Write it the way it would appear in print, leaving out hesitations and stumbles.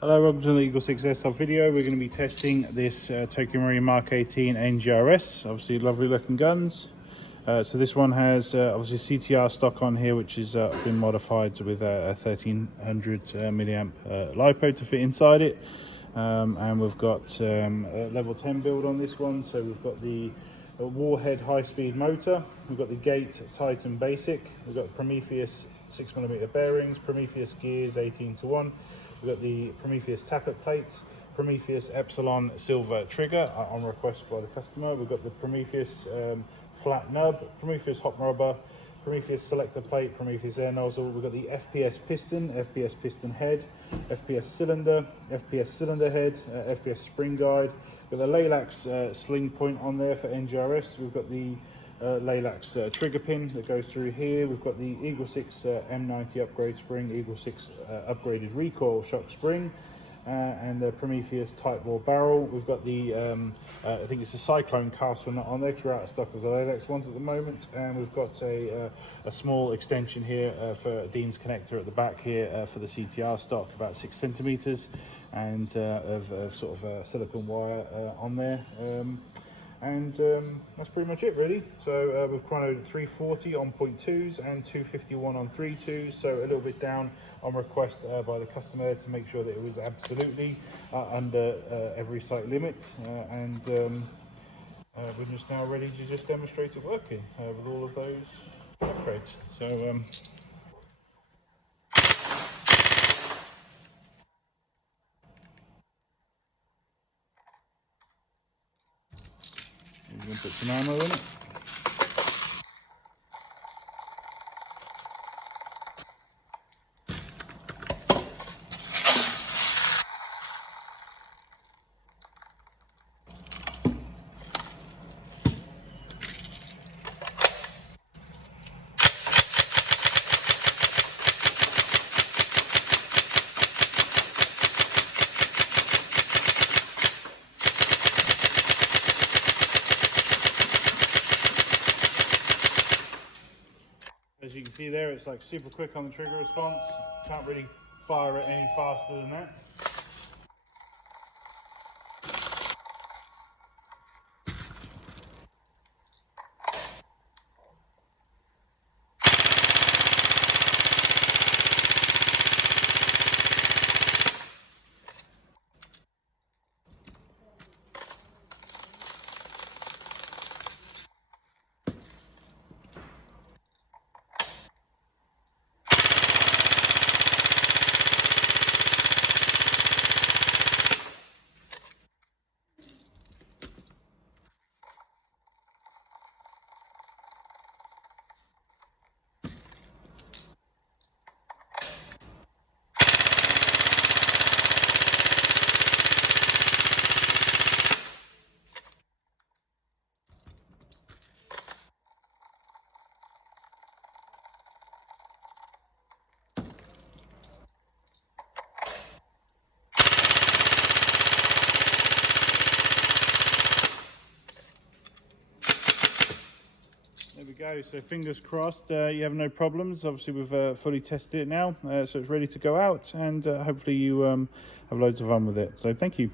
Hello, welcome to the EagleSix Airsoft video. We're going to be testing this TM Mk18 NGRS. Obviously lovely looking guns. So this one has obviously CTR stock on here, which has been modified with a 1300 milliamp LiPo to fit inside it. And we've got a level 10 build on this one. So we've got the Warhead high-speed motor, we've got the Gate Titan basic, we've got Prometheus 6mm bearings, Prometheus gears 18:1, we've got the Prometheus Tappet plate, Prometheus Epsilon silver trigger on request by the customer, we've got the Prometheus Flat Nub, Prometheus Hop rubber, Prometheus Selector plate, Prometheus Air Nozzle, we've got the FPS FPS Piston HEad, FPS Cylinder, FPS Cylinder Head, FPS Spring guide. We've got the Laylax sling point on there for NGRS. We've got the Laylax trigger pin that goes through here. We've got the EagleSix M90 upgrade spring, EagleSix upgraded recoil shock spring, and the Prometheus Tightbore barrel. We've got the, I think it's a Cyclone cast one on there, because we're out of stock as the Laylax ones at the moment. And we've got a small extension here for Dean's connector at the back here for the CTR stock, about 6 centimeters, and of sort of silicone wire on there. That's pretty much it really. So we've chronoed at 340 on 0.2s and 251 on 3.2s, so a little bit down on request by the customer to make sure that it was absolutely under every site limit, we're just now ready to just demonstrate it working with all of those upgrades. So we're going to put some ammo in it. As you can see there, it's like super quick on the trigger response. Can't really fire it any faster than that. There we go, so fingers crossed you have no problems. Obviously we've fully tested it now, so it's ready to go out, and hopefully you have loads of fun with it. So thank you.